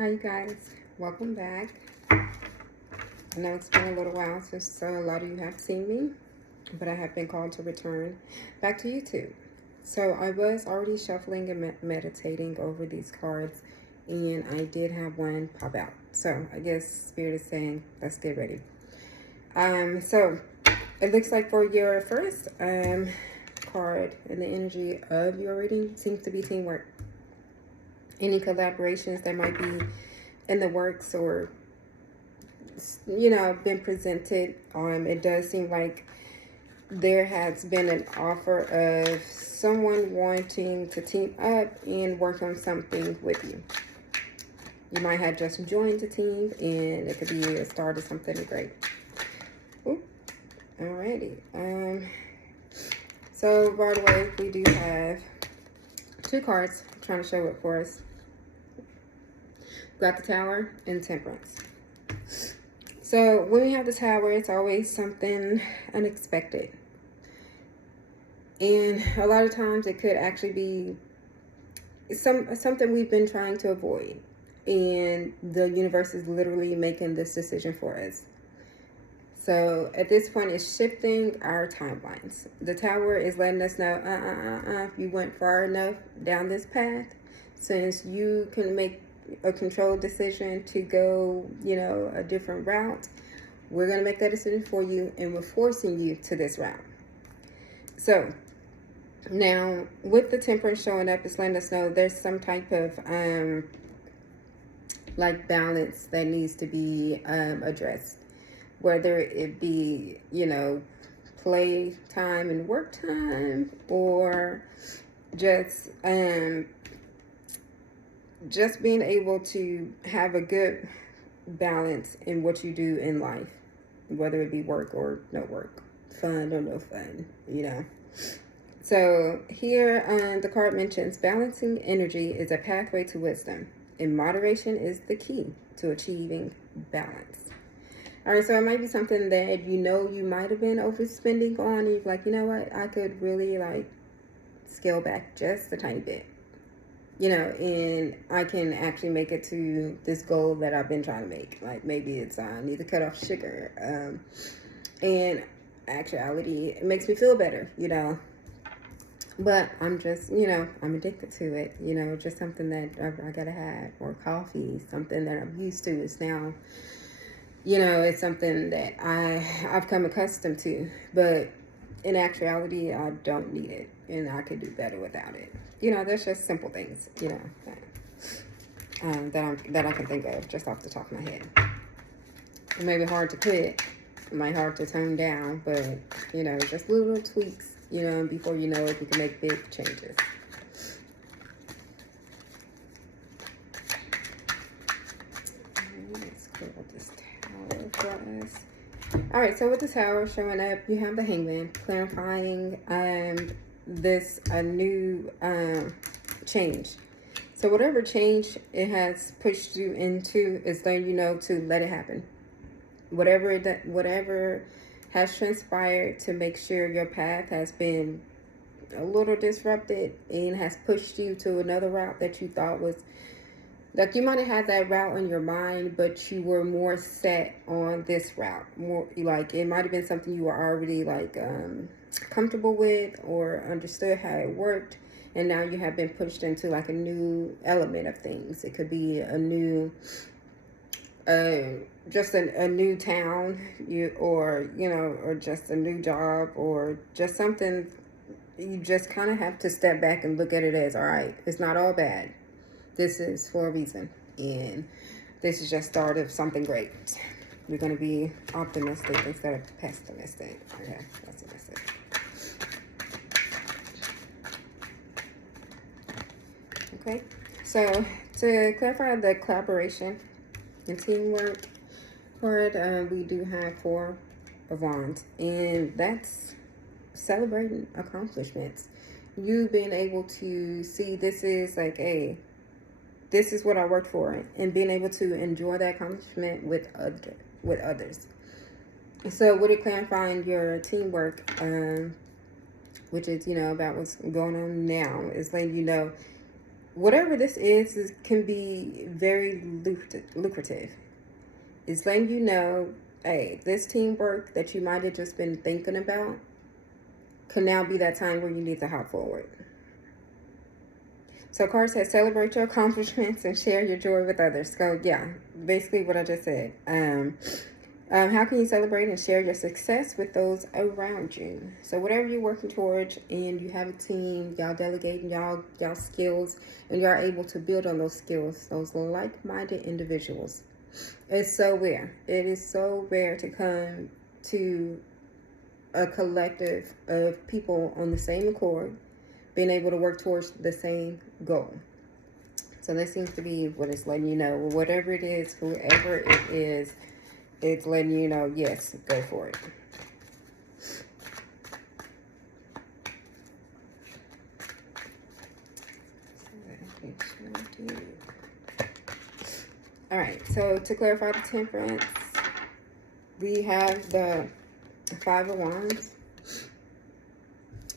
Hi, you guys. Welcome back. I know it's been a little while since a lot of you have seen me, but I have been called to return back to YouTube. So I was already shuffling and meditating over these cards, and I did have one pop out. So I guess Spirit is saying, let's get ready. So it looks like for your first card in the energy of your reading seems to be teamwork. Any collaborations that might be in the works or been presented. It does seem like there has been an offer of someone wanting to team up and work on something with you. You might have just joined the team and it could be a start of something great. Ooh, alrighty. So by the way, we do have two cards I'm trying to show it for us. Got the Tower and Temperance. So when we have the Tower, it's always something unexpected. And a lot of times it could actually be something we've been trying to avoid. And the universe is literally making this decision for us. So at this point, it's shifting our timelines. The Tower is letting us know, you went far enough down this path. Since you can make a controlled decision to go, a different route, we're going to make that decision for you, and we're forcing you to this route. So now with the Temperance showing up, it's letting us know there's some type of like balance that needs to be addressed, whether it be play time and work time, or just being able to have a good balance in what you do in life, whether it be work or no work, fun or no fun, So here the card mentions balancing energy is a pathway to wisdom, and moderation is the key to achieving balance. All right, so it might be something that you might have been overspending on, and you're like, you know what, I could really scale back just a tiny bit. And I can actually make it to this goal that I've been trying to make. Like maybe it's I need to cut off sugar. And actuality, it makes me feel better, But I'm just, I'm addicted to it. Just something that I gotta have. Or coffee, something that I'm used to. It's now, it's something that I've come accustomed to. But in actuality, I don't need it, and I could do better without it. There's just simple things, that I can think of just off the top of my head. It may be hard to quit, it might be hard to tone down, but just little tweaks, before you know it, we can make big changes. Let's clear this Tower for us. All right, so with the Tower showing up, you have the Hangman clarifying a new change. So whatever change it has pushed you into is letting you know to let it happen. Whatever has transpired to make sure your path has been a little disrupted and has pushed you to another route that you thought was, like, you might have had that route in your mind, but you were more set on this route. More like it might have been something you were already comfortable with or understood how it worked, and now you have been pushed into a new element of things. It could be a new, just a new town, or just a new job, or just something. You just kind of have to step back and look at it as, all right, it's not all bad. This is for a reason, and this is just start of something great. We're going to be optimistic instead of pessimistic. Okay, pessimistic. Okay, so to clarify the collaboration and teamwork card, we do have 4 of Wands, and that's celebrating accomplishments. You being able to see this is this is what I worked for, and being able to enjoy that accomplishment with others. So with it clarifying your teamwork, which is about what's going on now, is letting you know whatever this is can be very lucrative. It's letting you know, hey, this teamwork that you might have just been thinking about can now be that time where you need to hop forward. So card says celebrate your accomplishments and share your joy with others. So yeah, basically what I just said. How can you celebrate and share your success with those around you? So whatever you're working towards, and you have a team, y'all delegating y'all skills, and y'all able to build on those skills. Those like-minded individuals. It's so rare. It is so rare to come to a collective of people on the same accord, being able to work towards the same goal. So that seems to be what it's letting you know. Whatever it is, whoever it is, it's letting you know, yes, go for it. All right, so to clarify the temperance, we have the Five of Wands.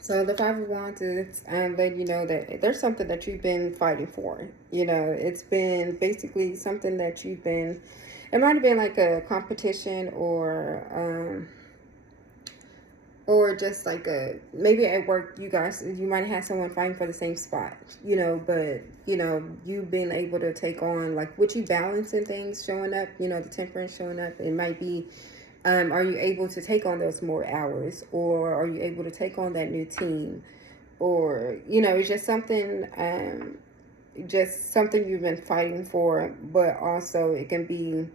So the Five of Wands is letting you know that there's something that you've been fighting for. You know, it's been basically something that you've been, it might have been like a competition, or just like maybe at work you might have someone fighting for the same spot, you know, but you know, you've been able to take on, like, what you balancing things showing up, you know, the temperance showing up. It might be, are you able to take on those more hours, or are you able to take on that new team, or, you know, it's just something you've been fighting for, but also it can be,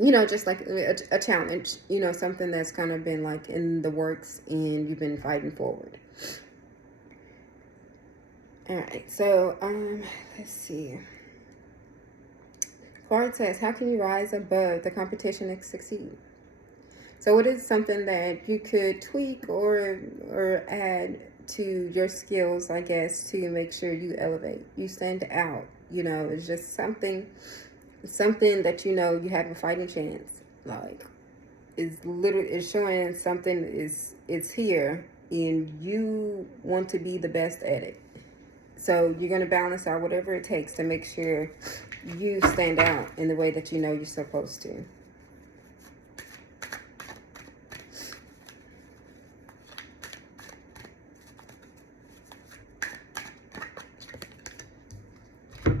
you know, just like a challenge, you know, something that's kind of been like in the works and you've been fighting forward. All right, so let's see. Card says, how can you rise above the competition and succeed? So what is something that you could tweak or add to your skills, I guess, to make sure you elevate, you stand out? You know, it's just something that, you know, you have a fighting chance. Like, is showing something it's here, and you want to be the best at it. So you're going to balance out whatever it takes to make sure you stand out in the way that you know you're supposed to.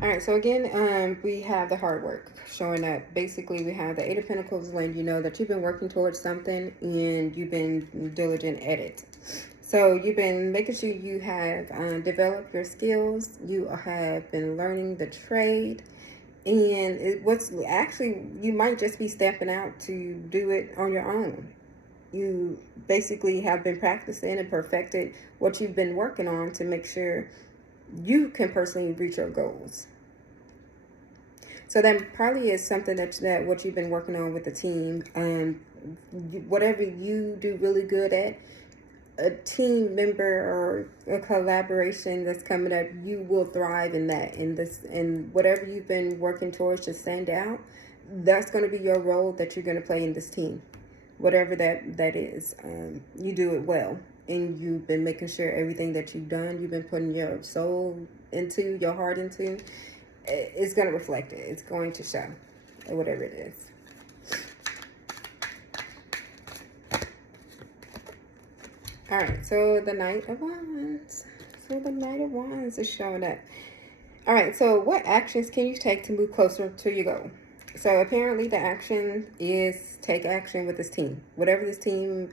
All right, so again, we have the hard work showing up. Basically, we have the Eight of Pentacles letting you know that you've been working towards something and you've been diligent at it. So you've been making sure you have developed your skills. You have been learning the trade. And what's actually, you might just be stepping out to do it on your own. You basically have been practicing and perfected what you've been working on to make sure you can personally reach your goals. So that probably is something that what you've been working on with the team. Whatever you do really good at, a team member or a collaboration that's coming up, you will thrive in that. And whatever you've been working towards to stand out, that's going to be your role that you're going to play in this team. Whatever that is, you do it well. And you've been making sure everything that you've done, you've been putting your soul into, your heart into, it's going to reflect it. It's going to show, whatever it is. All right, so the Knight of Wands. So the Knight of Wands is showing up. All right, so what actions can you take to move closer to your goal? So apparently the action is take action with this team. Whatever this team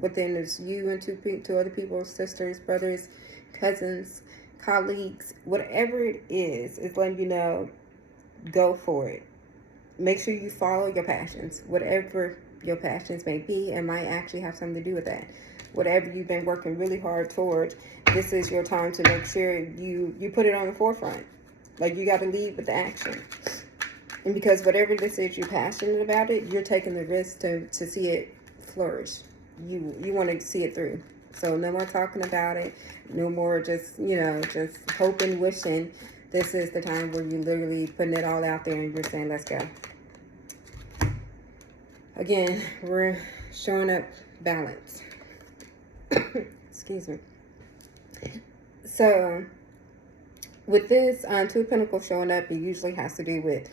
within is, you and two other people, sisters, brothers, cousins, colleagues, whatever it is letting you know, go for it. Make sure you follow your passions, whatever your passions may be, and might actually have something to do with that. Whatever you've been working really hard towards, this is your time to make sure you put it on the forefront. Like, you got to lead with the action. And because whatever this is you're passionate about it, you're taking the risk to see it flourish. You want to see it through. So no more talking about it. No more just, you know, just hoping, wishing. This is the time where you're literally putting it all out there and you're saying, let's go. Again, we're showing up balance. Excuse me. So with this Two of Pentacles showing up, it usually has to do with,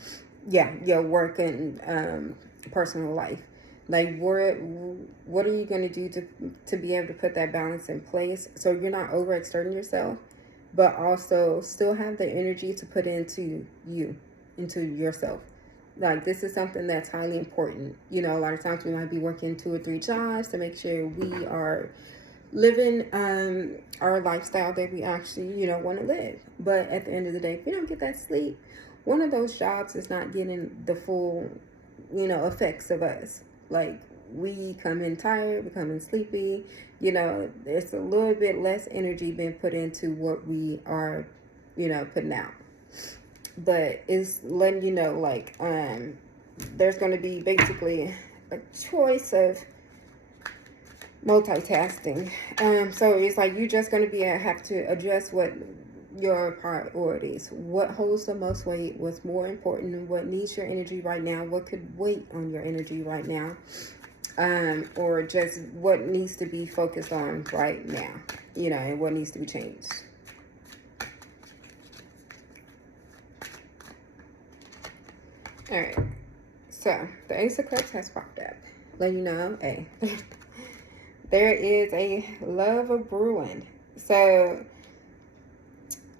yeah, your work and personal life. Like, what are you going to do to be able to put that balance in place so you're not overexerting yourself, but also still have the energy to put into yourself. Like, this is something that's highly important. You know, a lot of times we might be working 2 or 3 jobs to make sure we are living our lifestyle that we actually, you know, want to live. But at the end of the day, if we don't get that sleep, one of those jobs is not getting the full, you know, effects of us. Like, we come in tired, we come in sleepy, you know, there's a little bit less energy being put into what we are, you know, putting out. But it's letting you know, like, there's going to be basically a choice of multitasking. So it's like you're just going to have to adjust what your priorities, what holds the most weight, what's more important, what needs your energy right now, what could wait on your energy right now, or just what needs to be focused on right now, you know, and what needs to be changed. All right, so the Ace of Cups has popped up. Let you know, hey, there is a love of brewing. So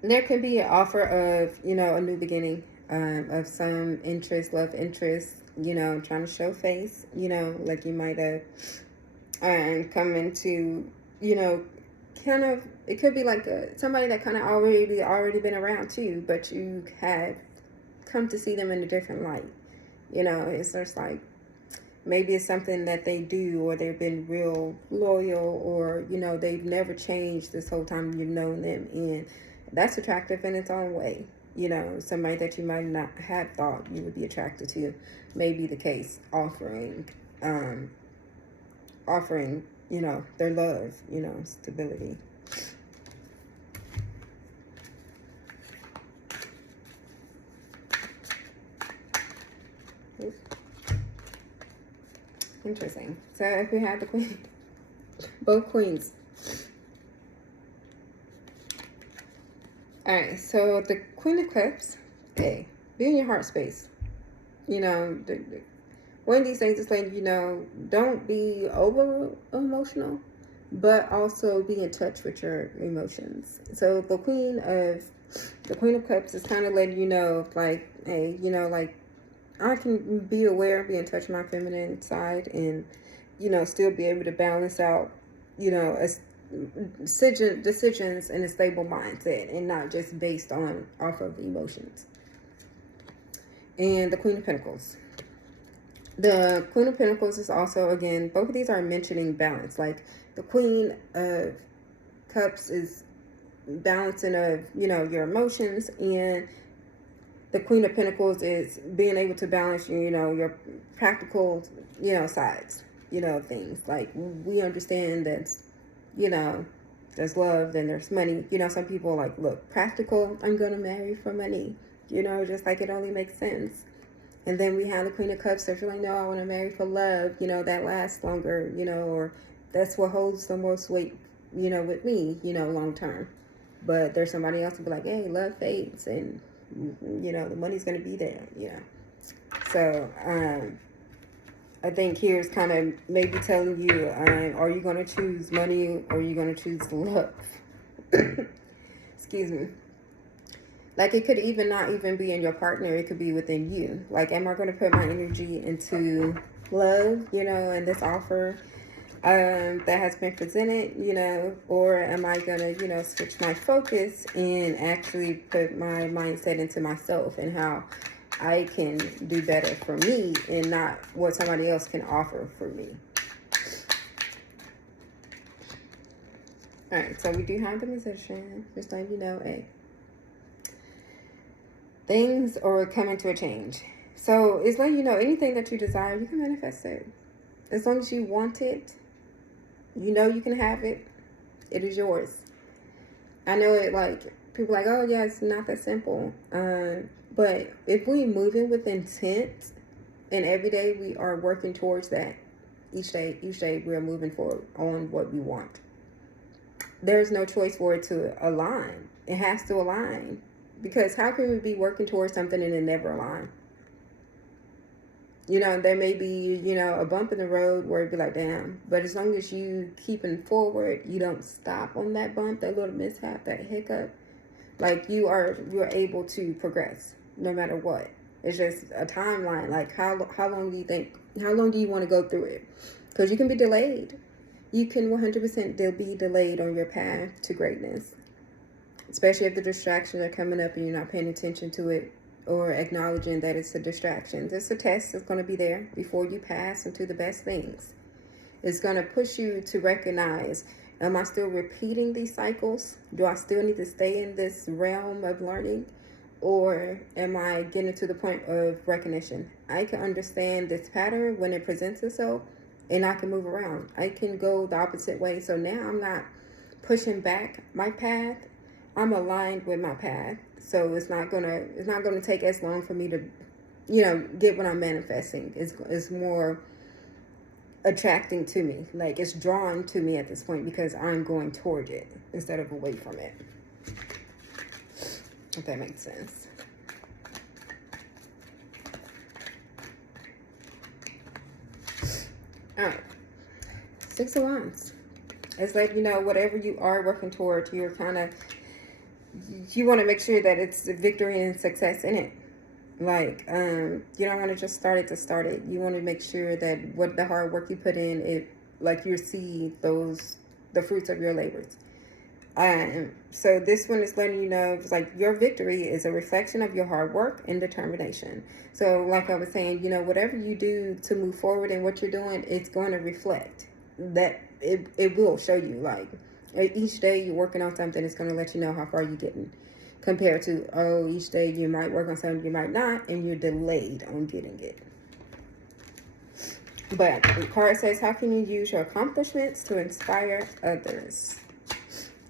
there could be an offer of, you know, a new beginning, of some interest, love interest, you know, trying to show face, you know, like you might have come into, you know, kind of, it could be like somebody that kind of already been around too, but you have come to see them in a different light. You know, it's just like, maybe it's something that they do, or they've been real loyal, or, you know, they've never changed this whole time you've known them, and that's attractive in its own way. You know, somebody that you might not have thought you would be attracted to may be the case, offering, you know, their love, you know, stability. Interesting. So if we have the queen, both queens. All right, so the Queen of Cups, hey, be in your heart space. You know, one of these things is like, you know, don't be over emotional, but also be in touch with your emotions. So the Queen of Cups is kind of letting you know, like, hey, you know, like, I can be aware, be in touch with my feminine side, and, you know, still be able to balance out, you know, decisions in a stable mindset, and not just based off of emotions. And the Queen of Pentacles. The Queen of Pentacles is also, again, both of these are mentioning balance. Like, the Queen of Cups is balancing of, you know, your emotions, and the Queen of Pentacles is being able to balance, you know, your practical, you know, sides, you know, things. Like, we understand that, you know, there's love, then there's money. You know, some people are like, look, practical, I'm going to marry for money. You know, just like it only makes sense. And then we have the Queen of Cups that's really, no, I want to marry for love. You know, that lasts longer, you know, or that's what holds the most weight, you know, with me, you know, long term. But there's somebody else to be like, hey, love fades, and, you know, the money's going to be there, you know. So, I think here's kind of maybe telling you, are you going to choose money, or are you going to choose love? Excuse me. Like, it could even not even be in your partner. It could be within you. Like, am I going to put my energy into love, you know, and this offer that has been presented, you know, or am I going to, you know, switch my focus and actually put my mindset into myself and how I can do better for me, and not what somebody else can offer for me. All right, so we do have the Magician. Just letting you know, hey, things are coming to a change. So it's letting you know, anything that you desire, you can manifest it. As long as you want it, you know you can have it. It is yours. I know it, like, people like, oh yeah, it's not that simple. But if we move in with intent, and every day we are working towards that, each day we are moving forward on what we want. There's no choice for it to align. It has to align. Because how can we be working towards something and it never align? You know, there may be, you know, a bump in the road where it'd be like, damn. But as long as you keeping forward, you don't stop on that bump, that little mishap, that hiccup. Like you're able to progress no matter what. It's just a timeline. Like how long do you think? How long do you want to go through it? Because you can be delayed. You can 100% be delayed on your path to greatness. Especially if the distractions are coming up and you're not paying attention to it or acknowledging that it's a distraction. It's a test that's going to be there before you pass into the best things. It's going to push you to recognize, am I still repeating these cycles? Do I still need to stay in this realm of learning? Or am I getting to the point of recognition? I can understand this pattern when it presents itself and I can move around. I can go the opposite way. So now I'm not pushing back my path. I'm aligned with my path. So it's not gonna take as long for me to, you know, get what I'm manifesting. It's more attracting to me. Like it's drawn to me at this point because I'm going toward it instead of away from it. If that makes sense. All right. 6 of Wands. It's like, you know, whatever you are working toward, you want to make sure that it's victory and success in it. Like, you don't want to just start it to start it. You want to make sure that what the hard work you put in, it, like you see the fruits of your labors. So this one is letting you know, it's like your victory is a reflection of your hard work and determination. So like I was saying, you know, whatever you do to move forward in what you're doing, it's going to reflect that. It will show you, like each day you're working on something, it's going to let you know how far you're getting compared to, oh, each day you might work on something, you might not, and you're delayed on getting it. But the card says, how can you use your accomplishments to inspire others?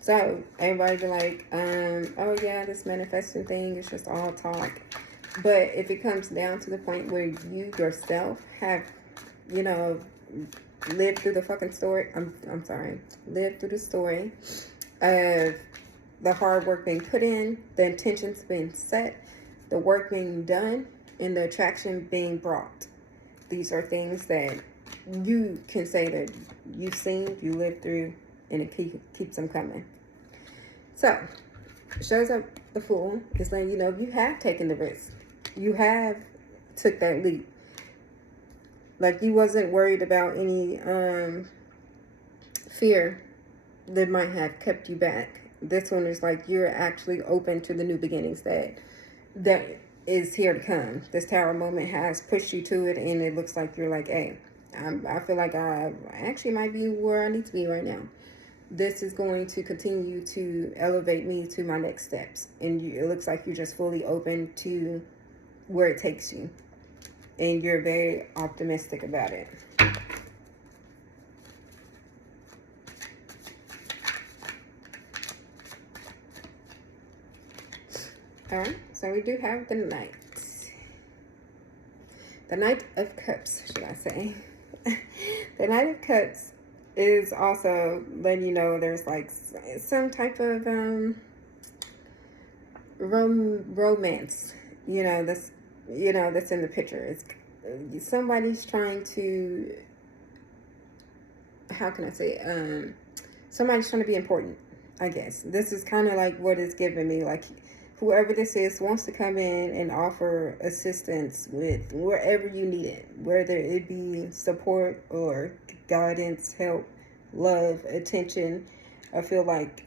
So everybody be like, oh yeah, this manifesting thing is just all talk. But if it comes down to the point where you yourself have, you know, lived through the fucking story, lived through the story of the hard work being put in, the intentions being set, the work being done, and the attraction being brought. These are things that you can say that you've seen, you lived through, and it keeps them coming. So, shows up the Fool. It's letting you know you have taken the risk. You have took that leap. Like you wasn't worried about any fear that might have kept you back. This one is like you're actually open to the new beginnings that is here to come. This Tower moment has pushed you to it, and it looks like you're like, hey, I feel like I actually might be where I need to be right now. This is going to continue to elevate me to my next steps. And it looks like you're just fully open to where it takes you. And you're very optimistic about it. Alright, so we do have the Knight. The Knight of Cups, should I say. The Knight of Cups is also letting you know there's like some type of romance, that's in the picture. It's somebody's trying to, how can I say, somebody's trying to be important, I guess. This is kind of like what it's giving me, like whoever this is wants to come in and offer assistance with wherever you need it, whether it be support or guidance, help, love, attention. I feel like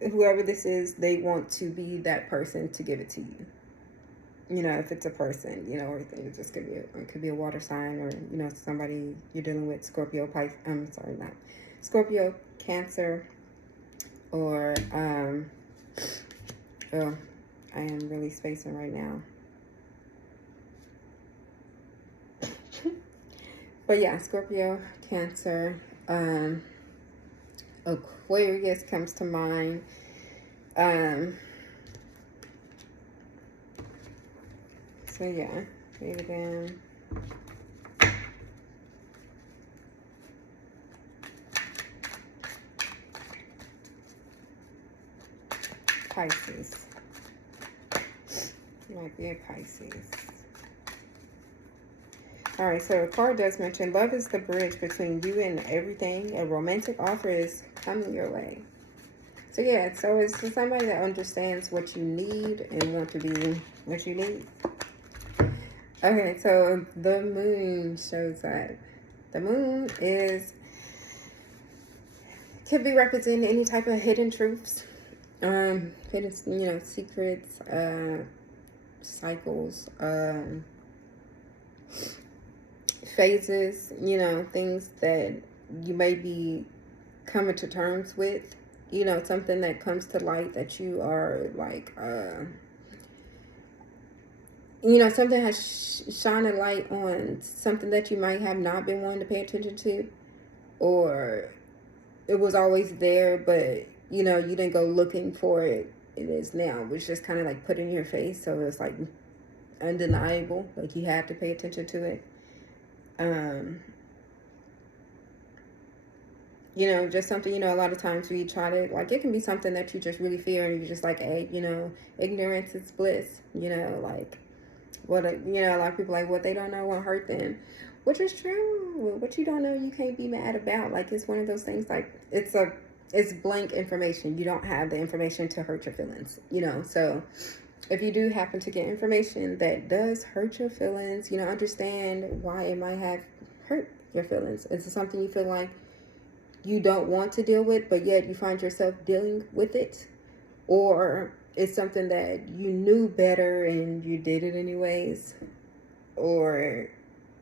whoever this is, they want to be that person to give it to you. If it's a person, or it just could be a water sign, or somebody you're dealing with, Scorpio, Scorpio, Cancer, or oh, I am really spacing right now. But yeah, Scorpio, Cancer, Aquarius comes to mind. So yeah, read it down. Pisces. Might be a Pisces. All right, so a card does mention love is the bridge between you and everything. A romantic offer is coming your way. So yeah, so it's somebody that understands what you need and want to be what you need. Okay, so the moon shows that the moon could be representing any type of hidden truths, hidden, secrets, cycles, phases, things that you may be coming to terms with, something that comes to light that you are like, something has shine a light on something that you might have not been wanting to pay attention to, or it was always there, but you didn't go looking for it. It is now. It was just kind of like put in your face, so it's like undeniable. Like you had to pay attention to it. Just something, a lot of times we try to, like, it can be something that you just really fear and you're just like, hey, ignorance is bliss, like, what, a lot of people like, what they don't know won't hurt them, which is true. What you don't know, you can't be mad about. Like, it's one of those things, like, it's blank information. You don't have the information to hurt your feelings, so if you do happen to get information that does hurt your feelings, understand why it might have hurt your feelings. Is it something you feel like you don't want to deal with, but yet you find yourself dealing with it? Or it's something that you knew better and you did it anyways? Or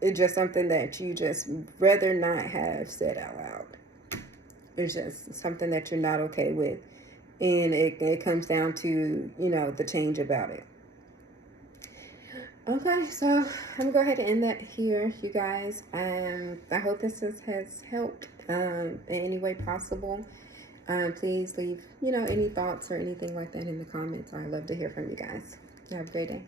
it's just something that you just rather not have said out loud? It's just something that you're not okay with. And it comes down to, the change about it. Okay, so I'm going to go ahead and end that here, you guys. I hope this has helped in any way possible. Please leave, any thoughts or anything like that in the comments. I love to hear from you guys. Have a great day.